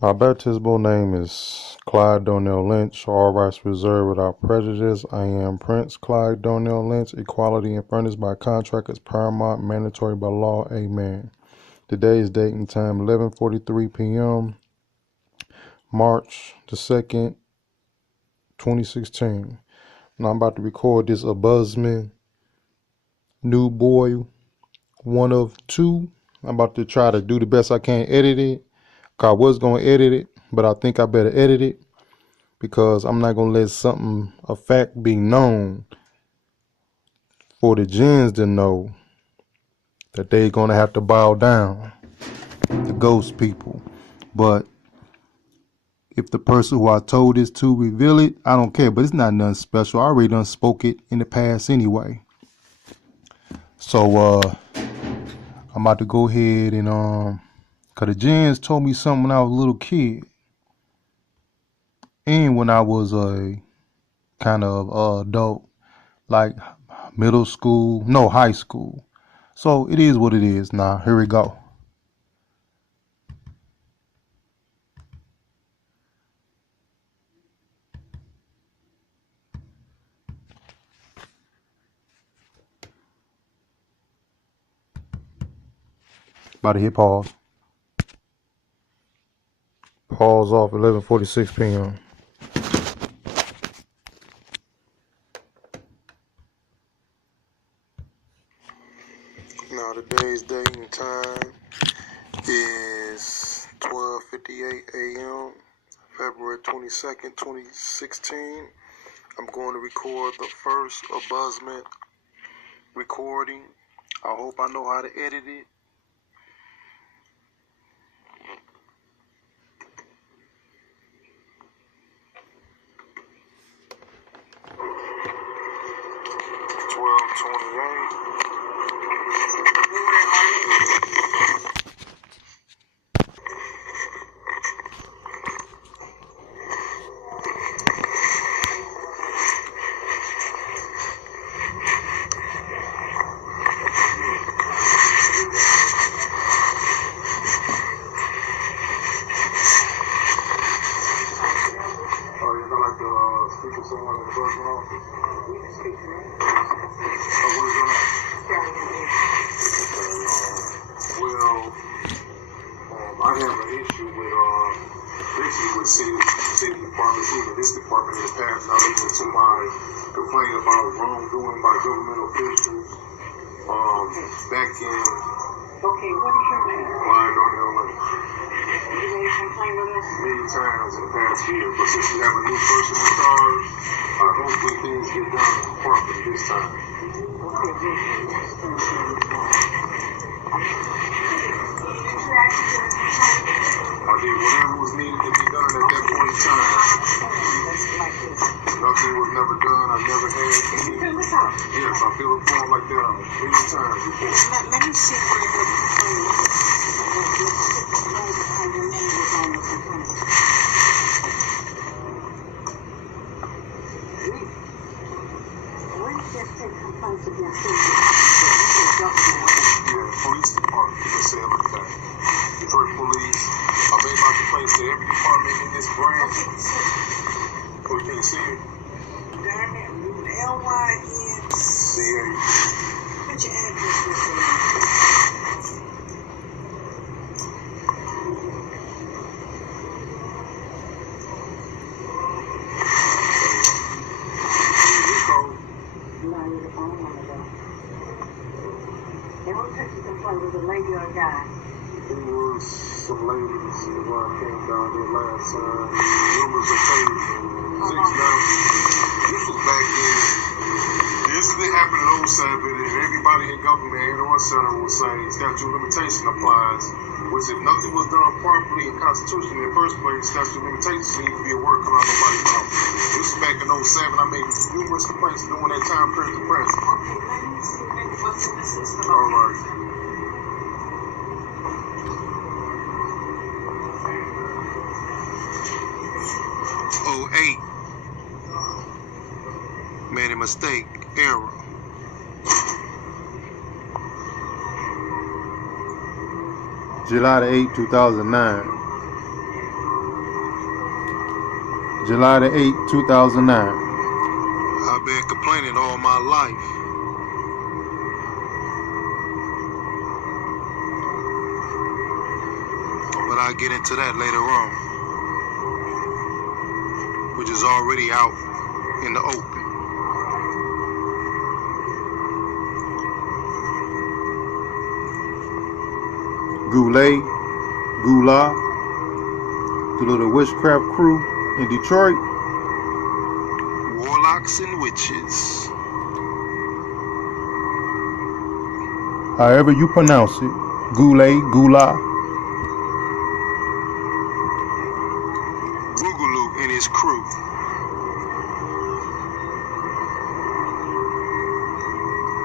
My baptismal name is Clyde Darnell Lynch, all rights reserved without prejudice. I am Prince Clyde Darnell Lynch. Equality and fairness by contract is paramount, mandatory by law. Amen. Today's date and time, 11:43 p.m., March the 2nd, 2016. Now I'm about to record this Ombudsman new boy, one of two. I'm about to try to do the best I can edit it. I was going to edit it, but I think I better edit it because I'm not going to let a fact be known for the gens to know that they're going to have to bow down, the ghost people. But if the person who I told this to reveal it, I don't care, but it's not nothing special. I already done spoke it in the past anyway. So, I'm about to go ahead and, cause the gens told me something when I was a little kid. And when I was a kind of adult, like high school. So it is what it is. Now, here we go. About to hit pause. Pause off 11:46 p.m. Now today's date and time is 12:58 a.m. February 22nd, 2016. I'm going to record the first Ombudsman recording. I hope I know how to edit it. Speak to someone in the Ombudsman office? You can speak to me. Oh, what is your name? I have an issue with, basically with city departments, even this department in the past. I looked into my complaint about wrongdoing by government officials, back in... Okay, what is your name? Clyde Darnell Lynch. You made a complaint with us? Many times in the past year, but since we have a new person in charge, hopefully things get done properly this time. Okay, good. I did whatever was needed to be done at that point in time. Nothing was never done. I never had any. Yes, I feel a form like that many times before. Let me see where the complaint is. How your name was on the complaint. Where did you take complaints against you? Yeah, police department, let's say it like that. Detroit police. I made my complaints to every department in this branch. Oh, you can't see it? L-Y-N-C-A. Put your address with me. Was a lady or a guy? It was some ladies when I came down there last time. Numerous occasions. 6 now. This was back then. This did happen in 07, and everybody in government and on center was saying statute of limitation applies, which if nothing was done properly in Constitution in the first place, statute of limitations need to be a word coming out nobody's mouth. This was back in 07. I made numerous complaints during that time period to present. Okay, let me see what's in the system. All right. Made a mistake. Error. July 8, 2009. July the 8th, 2009. I've been complaining all my life. But I'll get into that later on, which is already out in the open. Gula, the little witchcraft crew in Detroit. Warlocks and witches. However you pronounce it. Gula. Boogaloo and his crew.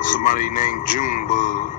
Somebody named Junebug.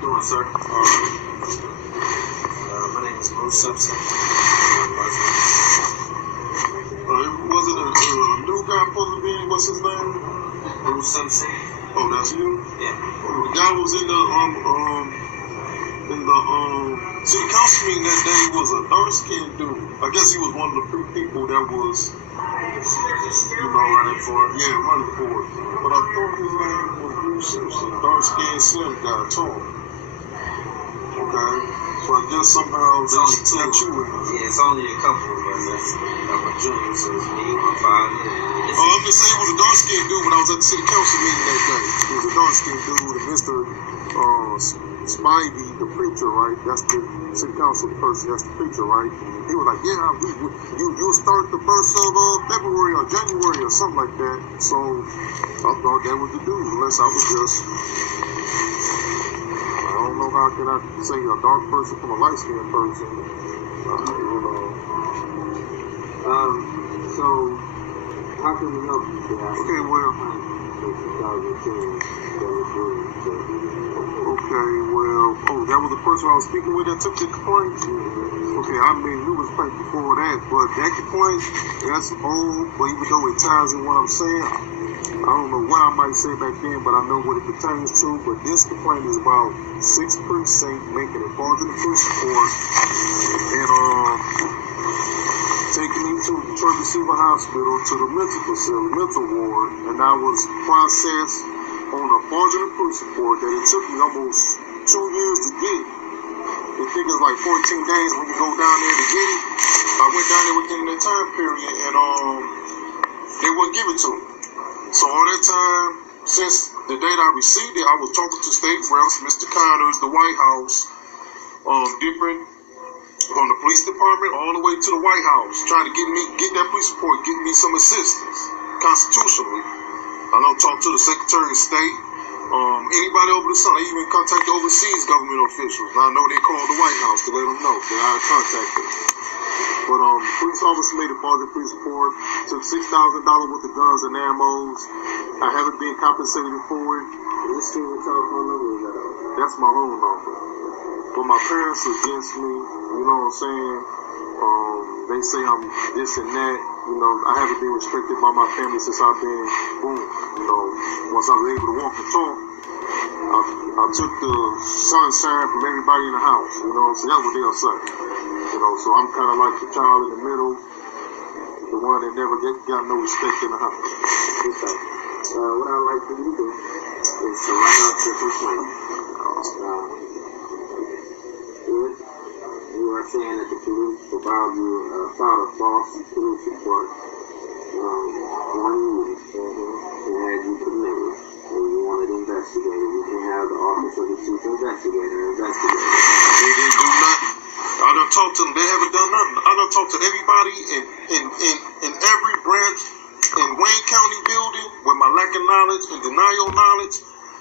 doing, sir? My name is Bruce Simpson. Was it a new guy supposed to be? What's his name? Bruce Simpson. Oh, that's you? Yeah. Oh, the guy was in the city council meeting that day was a dark-skinned dude. I guess he was one of the few people that was, Running for it. Yeah, running for it. But I thought his name was Bruce Simpson, dark-skinned, slim guy, tall. Okay. So I guess somehow It's they only two. got you in. Yeah, it's only a couple of us. I'm a junior, so it's me, my father, and Oh, I'm just saying it was a dark-skinned dude when I was at the city council meeting that day. It was a dark-skinned dude, and Mr. Spivey, the preacher, right? That's the city council person. That's the preacher, right? He was like, "Yeah, you'll start the 1st of February or January or something like that." So I thought that was the dude, unless I was just. I don't know how can I say a dark person from a light-skinned person. So, how can we help you? Okay, well. Okay, well, that was the person I was speaking with that took the complaint? Okay, I mean, we was playing before that, but that complaint, that's old, but even though it ties in what I'm saying, I don't know what I might say back then, but I know what it pertains to, but this complaint is about 6th Precinct making a fraudulent police report, and, taking me to Detroit Receiver Hospital to the mental facility, mental ward, and I was processed on a fraudulent police report that it took me almost 2 years to get. I think it's like 14 days when you go down there to get it. I went down there within that time period, and they wouldn't give it to me. So all that time, since the date I received it, I was talking to state reps, Mr. Connors, the White House, different. From the police department all the way to the White House, trying to get that police report, get me some assistance constitutionally. I don't talk to the Secretary of State, anybody over the sun. I even contact the overseas government officials. I know they called the White House to let them know that I contacted them. But police officer made a fraudulent police report, took $6,000 worth of guns and ammos. I haven't been compensated for it. This is your telephone number, is that all? That's my home number. But my parents are against me, you know what I'm saying? They say I'm this and that. You know, I haven't been restricted by my family since I've been born. You know, once I was able to walk and talk, I took the sunshine from everybody in the house. You know what I'm saying? That's what they'll say. You know, so I'm kind of like the child in the middle, the one that never got no respect in the house. What I'd like for you to do is to write out your complaint. You are saying that the police filed a false police report on you and had you committed, and you wanted investigated. You can have the office of the chief investigator investigate. They didn't do nothing. I done talked to them. They haven't done nothing. I done talked to everybody in every branch in Wayne County building with my lack of knowledge and denial knowledge.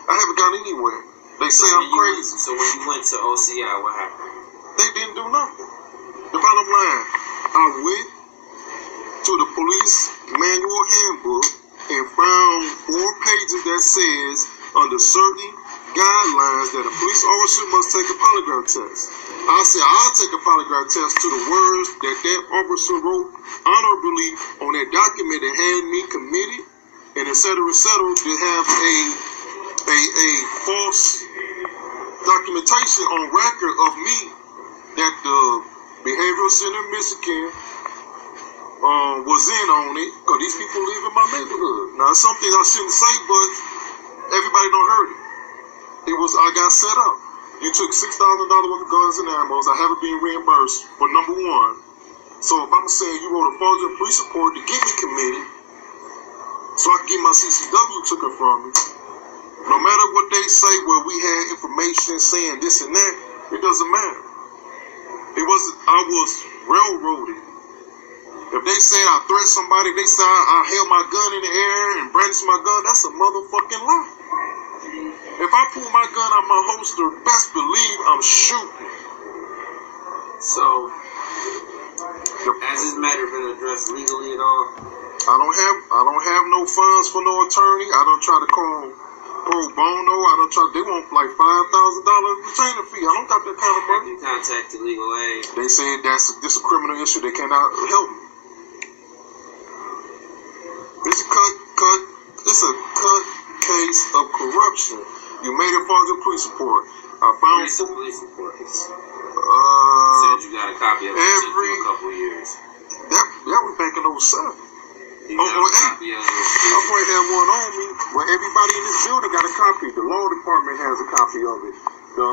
I haven't got anywhere. They say I'm crazy. So when you went to OCI, what happened? They didn't do nothing. The bottom line, I went to the police manual handbook and found 4 pages that says under certain guidelines that a police officer must take a polygraph test. I said I'll take a polygraph test to the words that officer wrote honorably on that document that had me committed, and et cetera, to have a false documentation on record of me that the Behavioral Center in Michigan was in on it, because these people live in my neighborhood. Now, it's something I shouldn't say, but everybody don't heard it. I got set up. You took $6,000 worth of guns and ammos. I haven't been reimbursed for number 1. So if I'm saying you wrote a fraudulent police report to get me committed, so I can get my CCW took it from me, no matter what they say, well, we had information saying this and that, it doesn't matter. I was railroaded. If they say I threatened somebody, they say I held my gun in the air and brandished my gun, that's a motherfucking lie. If I pull my gun out my holster, best believe I'm shooting. So, has this matter been addressed legally at all? I don't have no funds for no attorney. I don't try to call pro bono. They want like $5,000 retainer fee. I don't got that kind of money. You contacted legal aid. They say this a criminal issue. They cannot help me. It's a cut case of corruption. You made a fraudulent police report. I found police reports. Said you got a copy of it. It took you a couple of years. That was back in 07. You got a copy of it. I probably have one on me. Well, everybody in this building got a copy. The law department has a copy of it. The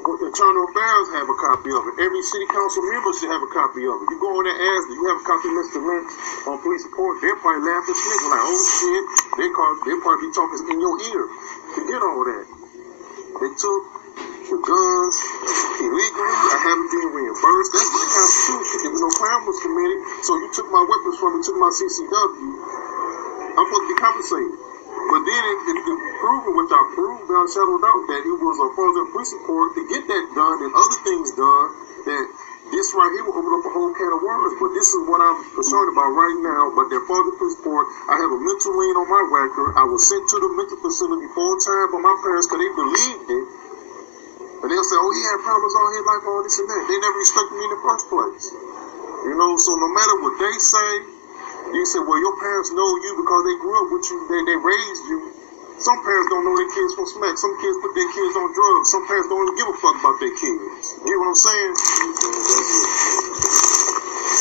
Internal Affairs have a copy of it. Every city council member should have a copy of it. You go in there and ask, do you have a copy of Mr. Lynch on police report? They'll probably laugh and snicker like, oh shit. They'll probably be talking in your ear to get all that. They took the guns illegally. I haven't been reimbursed. That's the Constitution. There was no crime was committed. So you took my weapons from me, took my CCW. I'm supposed to be compensated. But then it proven, which I proved beyond a shadow of doubt, that it was a fraudulent police report to get that done and other things done, that this right here will open up a whole can of worms. But this is what I'm concerned about right now. But that fraudulent police report, I have a mental lien on my record. I was sent to the mental facility full time by my parents because they believed it. And they'll say, oh, he had problems all his life, all this and that. They never respected me in the first place. You know, so no matter what they say, you say, well, your parents know you because they grew up with you, they raised you. Some parents don't know their kids from smack. Some kids put their kids on drugs. Some parents don't even give a fuck about their kids. You know what I'm saying?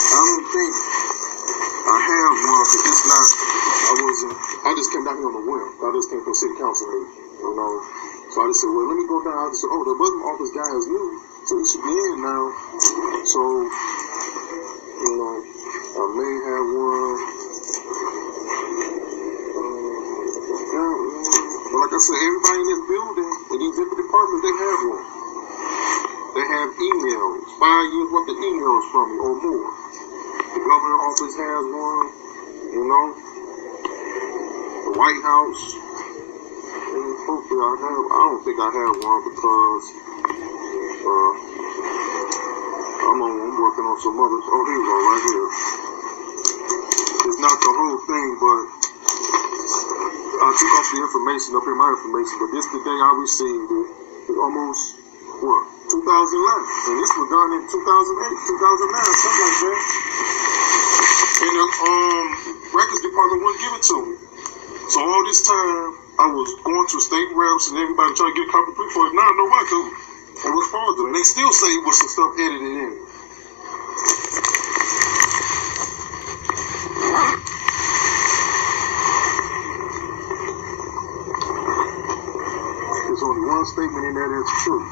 I don't think I have one, because it's not, I just came down here on a whim. I just came from city council meeting, you know. So I just said, well, let me go down. I just said, oh, the Ombudsman office guy is new, so he should be in now. So, you know, I may have one. But like I said, everybody in this building, in these different departments, they have one. They have emails, 5 years worth of emails from me or more. The governor's office has one, you know. The White House. And hopefully I don't think I have one because I'm working on some others. Oh, here we go, right here. It's not the whole thing, but I took off the information up here, my information, but this the day I received it. It's almost, 2011. And this was done in 2008, 2009, something like that. And the records department wouldn't give it to me. So all this time, I was going to state reps and everybody trying to get a copy of it. Now I know why, because it was fraudulent. They still say it was some stuff edited in. There's only one statement in there that's true.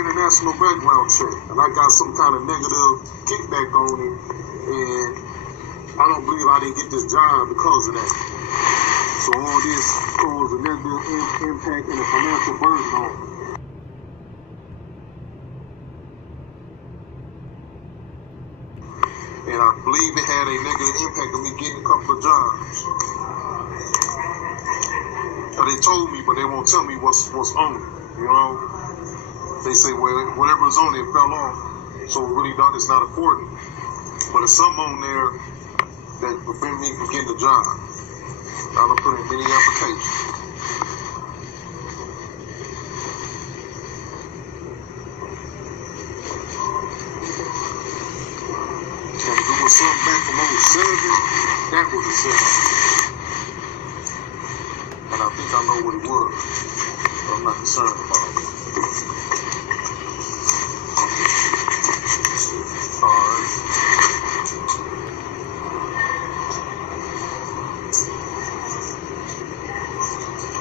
International background check, and I got some kind of negative kickback on it, and I don't believe I didn't get this job because of that. So all this caused a negative impact and a financial burden on me. And I believe it had a negative impact on me getting a couple of jobs. They told me, but they won't tell me what's on it. You know, they say, well, whatever's on it fell off, so really it's not important. But there's something on there that prevent me from getting the job. I done put in many applications. And if it was something back from 07, that was a setup. And I think I know what it was. But I'm not concerned about it. Alright.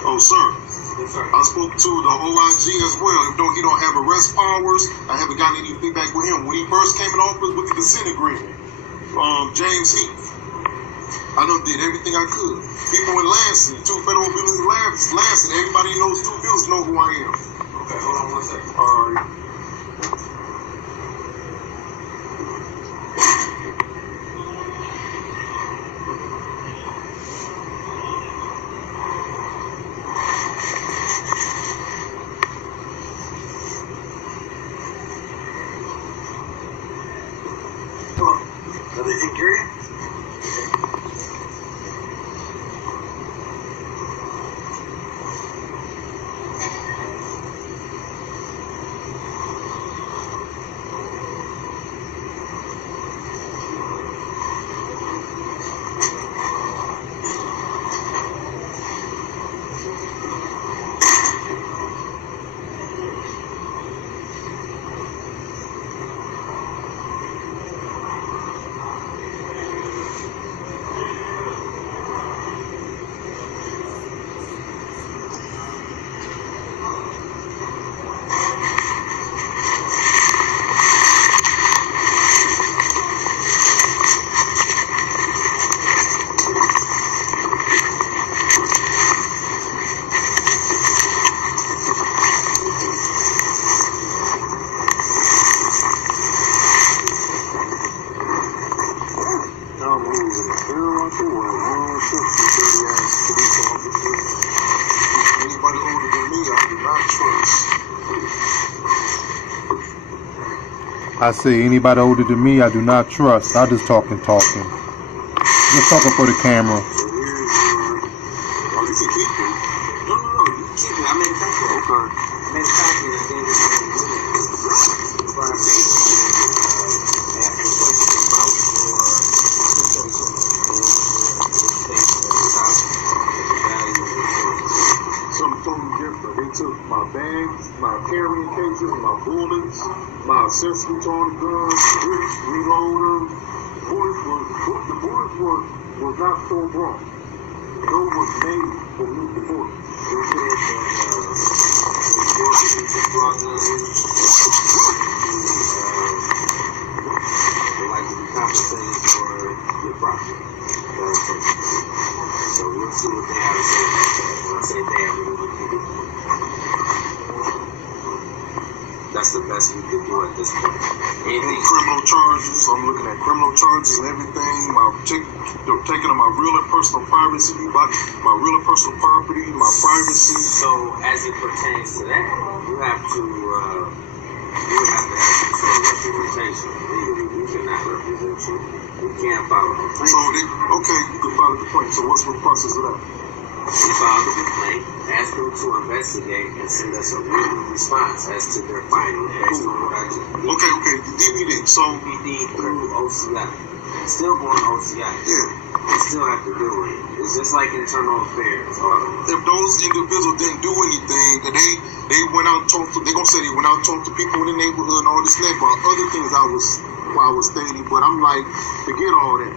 Oh, sir. Yes, sir. I spoke to the OIG as well. Even though he don't have arrest powers, I haven't gotten any feedback with him. When he first came in office with the consent agreement, James Heath, I done did everything I could. People in Lansing, 2 federal buildings in Lansing, everybody in those 2 buildings know who I am. Okay, hold on one second. All right. Are they in Gary? Anybody older than me, I do not trust. I say anybody older than me, I do not trust. I just talking. Just talking for the camera. Oh, you can keep it. No, you can keep it. I made a copy. Okay. I made a copy and I gave it to him. Before I gave it to him, asked the question about Something totally different. They took my bags, my carrying cases, my bullets, my accessories on the gun, grips, reloader. The bullets was not so wrong. Those was made for me to bullets. they said like to be compensated for your property. So we'll see what they have to say about that. When I say they, I really look at it. That's the best we could do at this point. Anything. Criminal charges. I'm looking at criminal charges and everything. They're taking my real and personal privacy, my real and personal property, my privacy. So as it pertains to that, you have to have some sort of representation. Legally, we cannot represent you. We can't file a complaint. So you can file a complaint. So what's the process of that? We filed a complaint, asked them to investigate and send us a written response as to their findings based on what I just did. Okay, the DVD. So DVD through OCI. Still going OCI. yeah, We still have to do it. It's just like internal affairs. if those individuals didn't do anything, that they went out and talked to, they're gonna say they went out and talked to people in the neighborhood and all this and that, but other things I was stating, but I'm like, forget all that.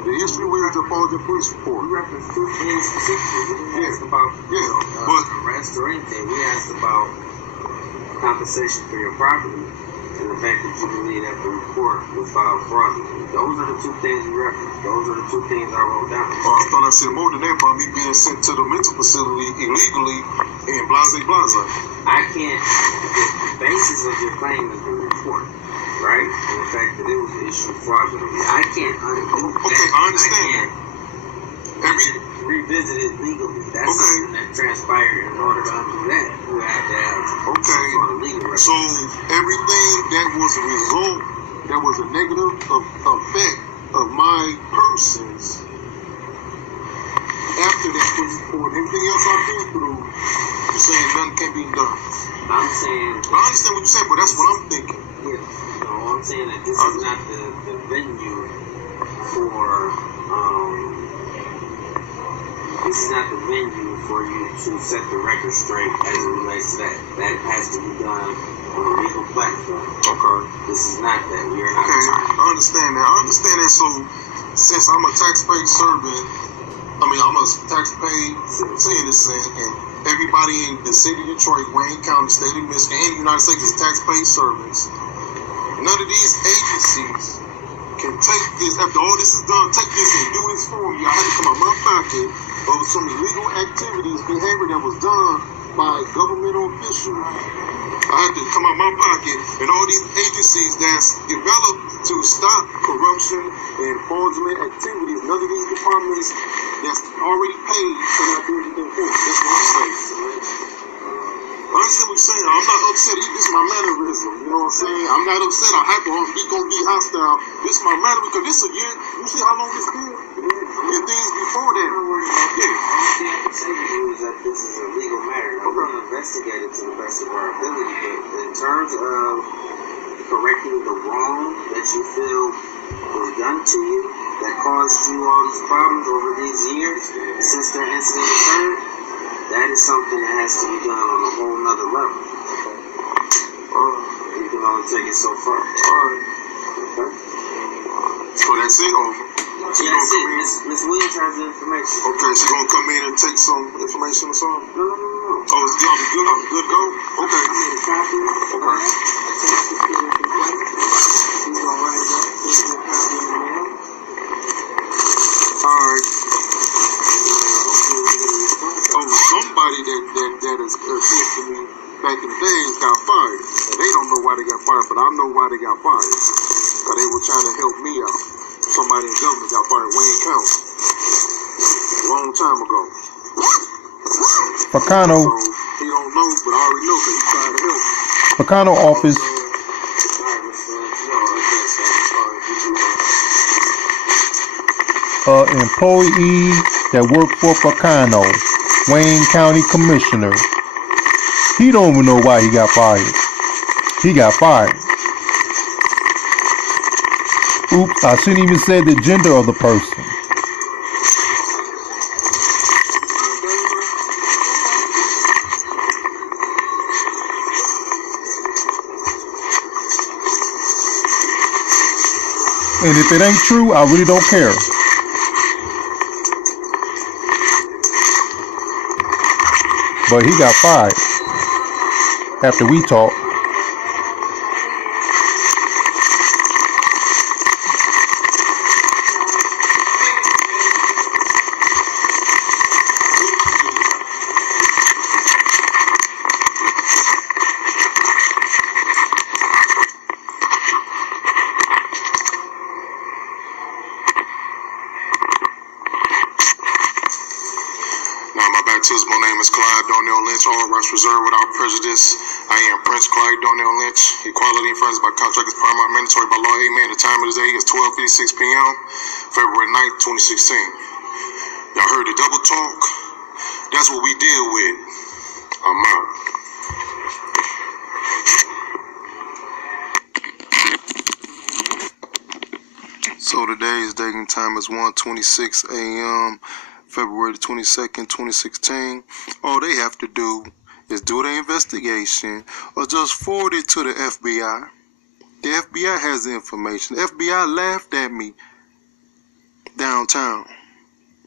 The history where the Falls police report. We referenced two things specifically. We didn't ask about but arrest or anything. We asked about compensation for your property and the fact that you believe that the report was filed fraudulently. Those are the two things we referenced. Those are the two things I wrote down. I thought I said more than that about me being sent to the mental facility illegally and blase. I can't. The basis of your claim is the report, right? And the fact that it was issued fraudulently. I can't undo that. Okay, I understand. I can't visited legally. That's Okay. something that transpired. In order to undo that, you have to have Okay. some sort of legal So representation. everything that was a result, that was a negative effect of my persons, after that was poured, everything else I've been through, you're saying nothing can be done. I'm saying, I understand what you're saying, but that's what I'm thinking. yeah, no, I'm saying that this is not the venue for, this is not the venue for you to set the record straight as it relates to that. That has to be done on a legal platform. Okay. This is not that. We are not Okay, attorneys. I understand that. I understand that. So, since I'm a taxpayer servant, I'm a taxpayer citizen, and everybody in the city of Detroit, Wayne County, state of Michigan, and the United States is taxpayer servants. None of these agencies can take this, after all this is done, take this and do this for me. I had to come out my pocket of some illegal activities, behavior that was done by governmental officials. I had to come out my pocket, and all these agencies that's developed to stop corruption and fraudulent activities, none of these departments that's already paid cannot do anything for it. That's what I'm saying. I understand what you're saying. I'm not upset. This is my mannerism. You know what I'm saying? I'm not upset. I'm hyper. I'm gonna be hostile. This is my manner because this a year. You see how long it's been? And things before that. All I can say to you is that this is a legal matter. I'm going to investigate it to the best of our ability. But in terms of correcting the wrong that you feel was done to you, that caused you all these problems over these years since that incident occurred, that is something that has to be done on a whole nother level. You can only take it so far. Alright. Okay? So that's it? Or she Yeah, gonna that's it. come in? Miss Williams has the information. Okay, she gonna come in and take some information or something? No. Oh, it's good. I'm good to go? Okay. I made a copy of that. Attached it to the complaint. She's gonna write it up, put it in a copy in the mail. Alright. Hopefully we get a response. Oh, somebody that has assisted me back in the days got fired. And they don't know why they got fired, but I know why they got fired. Because they were trying to help me out. Somebody in government got fired in Wayne County. Long time ago. Pacano, So, he don't know, but I already know because he tried to help. Pacano office, employee that worked for Pacano, Wayne County Commissioner. He don't even know why he got fired. He got fired. Oops, I shouldn't even say the gender of the person. And if it ain't true, I really don't care. But he got fired after we talked. My baptismal name is Clyde Darnell Lynch, all rights reserved without prejudice. I am Prince Clyde Darnell Lynch. Equality and friends by contract is paramount mandatory by law. Amen. The time of the day is 12:56 p.m., February 9th, 2016. Y'all heard the double talk? That's what we deal with. I'm out. So today's dating time is 1:26 a.m., February 22nd, 2016. All they have to do is do their investigation or just forward it to the FBI. The FBI has the information. The FBI laughed at me downtown.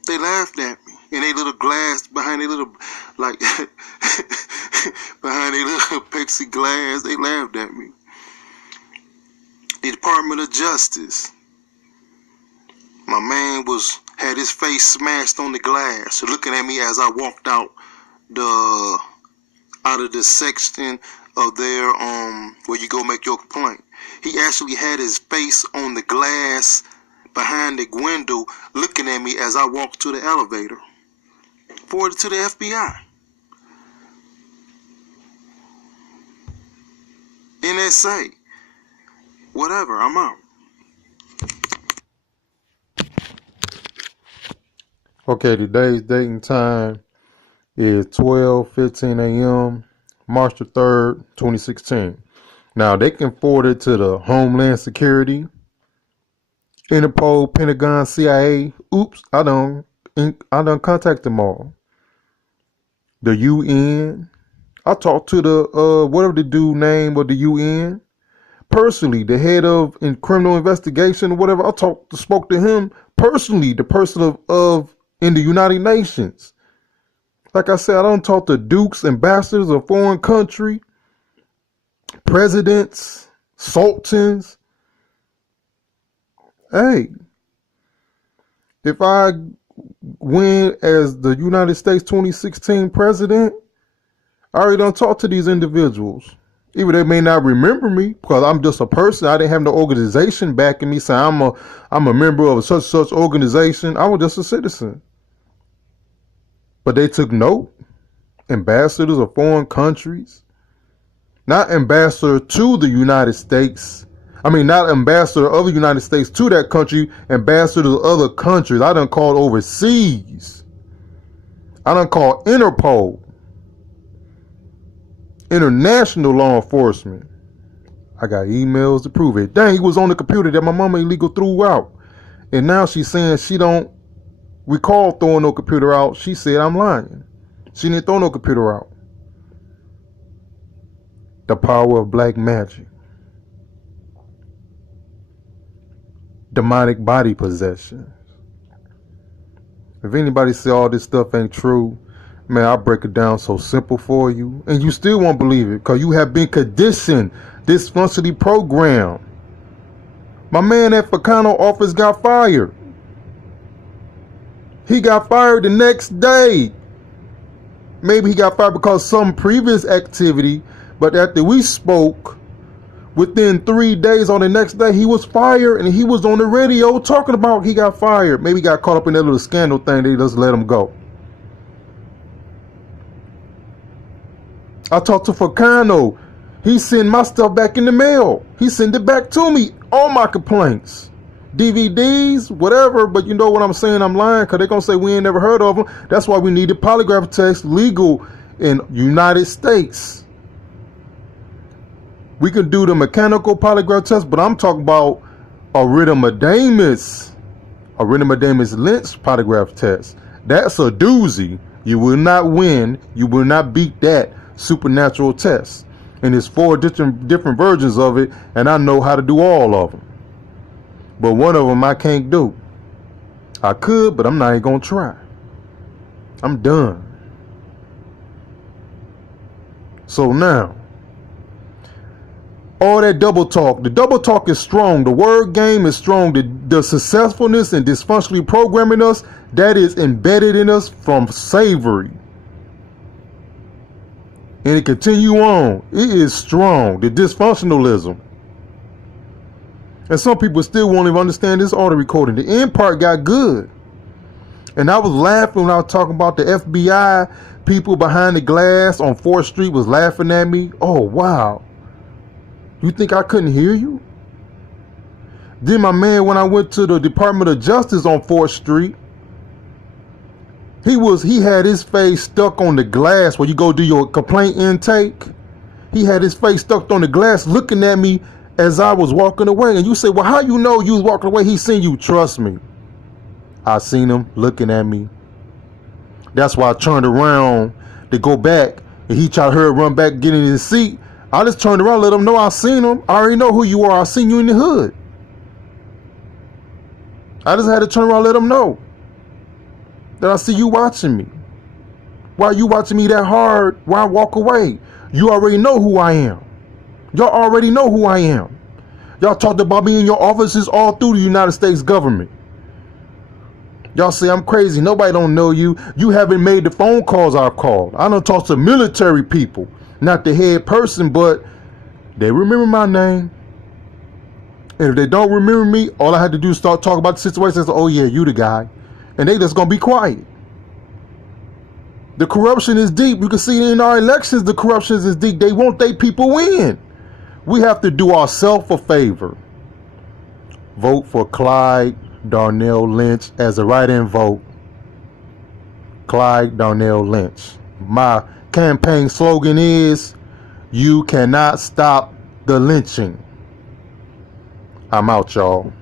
They laughed at me in a little glass, behind a little, like, behind a little plexiglass. They laughed at me. The Department of Justice. My man had his face smashed on the glass, looking at me as I walked out of the section of their where you go make your complaint. He actually had his face on the glass behind the window, looking at me as I walked to the elevator. forwarded to the FBI. NSA. Whatever, I'm out. Okay, today's date and time is 12:15 a.m., March the 3rd, 2016. Now, they can forward it to the Homeland Security, Interpol, Pentagon, CIA. Oops, I done contact them all. The UN. I talked to the, whatever the dude name of the UN. Personally, the head of criminal investigation or whatever, spoke to him personally, the person of in the United Nations. Like I said, I don't talk to dukes, ambassadors of foreign country, presidents, sultans. Hey, if I win as the United States 2016 president, I already don't talk to these individuals. Even they may not remember me because I'm just a person. I didn't have no organization backing me saying I'm a member of such organization. I was just a citizen. But they took note. Ambassadors of foreign countries. Not ambassador to the United States. I mean, not ambassador of the United States to that country. Ambassadors of other countries. I done called overseas. I done called Interpol. International law enforcement. I got emails to prove it. Dang, he was on the computer that my mama illegal threw out. And now she's saying she don't recall throwing no computer out. She said I'm lying. She didn't throw no computer out. The power of black magic. Demonic body possession. If anybody say all this stuff ain't true, man, I break it down so simple for you. And you still won't believe it because you have been conditioned, dysfunctionally programmed. My man at Facano office got fired. He got fired the next day. Maybe he got fired because of some previous activity, but after we spoke, within 3 days on the next day, he was fired and he was on the radio talking about he got fired. Maybe he got caught up in that little scandal thing. They just let him go. I talked to Facano. He sent my stuff back in the mail. He sent it back to me. All my complaints. DVDs, whatever. But you know what I'm saying? I'm lying because they're going to say we ain't never heard of them. That's why we needed polygraph tests legal in United States. We can do the mechanical polygraph test, but I'm talking about Erythromedamus Lynch polygraph test. That's a doozy. You will not win. You will not beat that supernatural test. And there's 4 different versions of it, and I know how to do all of them. But one of them I can't do. I could, but I'm not even going to try. I'm done. So now, all that double talk. The double talk is strong. The word game is strong. The successfulness and dysfunctionally programming us, that is embedded in us from slavery. And it continue on. It is strong. The dysfunctionalism. And some people still won't even understand this audio recording. The end part got good. And I was laughing when I was talking about the FBI. People behind the glass on 4th Street was laughing at me. Oh, wow. You think I couldn't hear you? Then my man, when I went to the Department of Justice on 4th Street, he had his face stuck on the glass where you go do your complaint intake. He had his face stuck on the glass looking at me as I was walking away. And you say, well, how you know you was walking away? He seen you. Trust me. I seen him looking at me. That's why I turned around to go back. And he tried to hurry, run back, get in his seat. I just turned around, let him know I seen him. I already know who you are. I seen you in the hood. I just had to turn around, let him know that I see you watching me. Why are you watching me that hard? Why I walk away? You already know who I am. Y'all already know who I am. Y'all talked about me in your offices all through the United States government. Y'all say I'm crazy. Nobody don't know you. You haven't made the phone calls I've called. I done talked to military people. Not the head person, but they remember my name. And if they don't remember me, all I had to do is start talking about the situation. Say, oh yeah, you the guy. And they just gonna be quiet. The corruption is deep. You can see in our elections, the corruption is deep. They want their people in. We have to do ourselves a favor. Vote for Clyde Darnell Lynch as a write-in vote. Clyde Darnell Lynch. My campaign slogan is, you cannot stop the lynching. I'm out, y'all.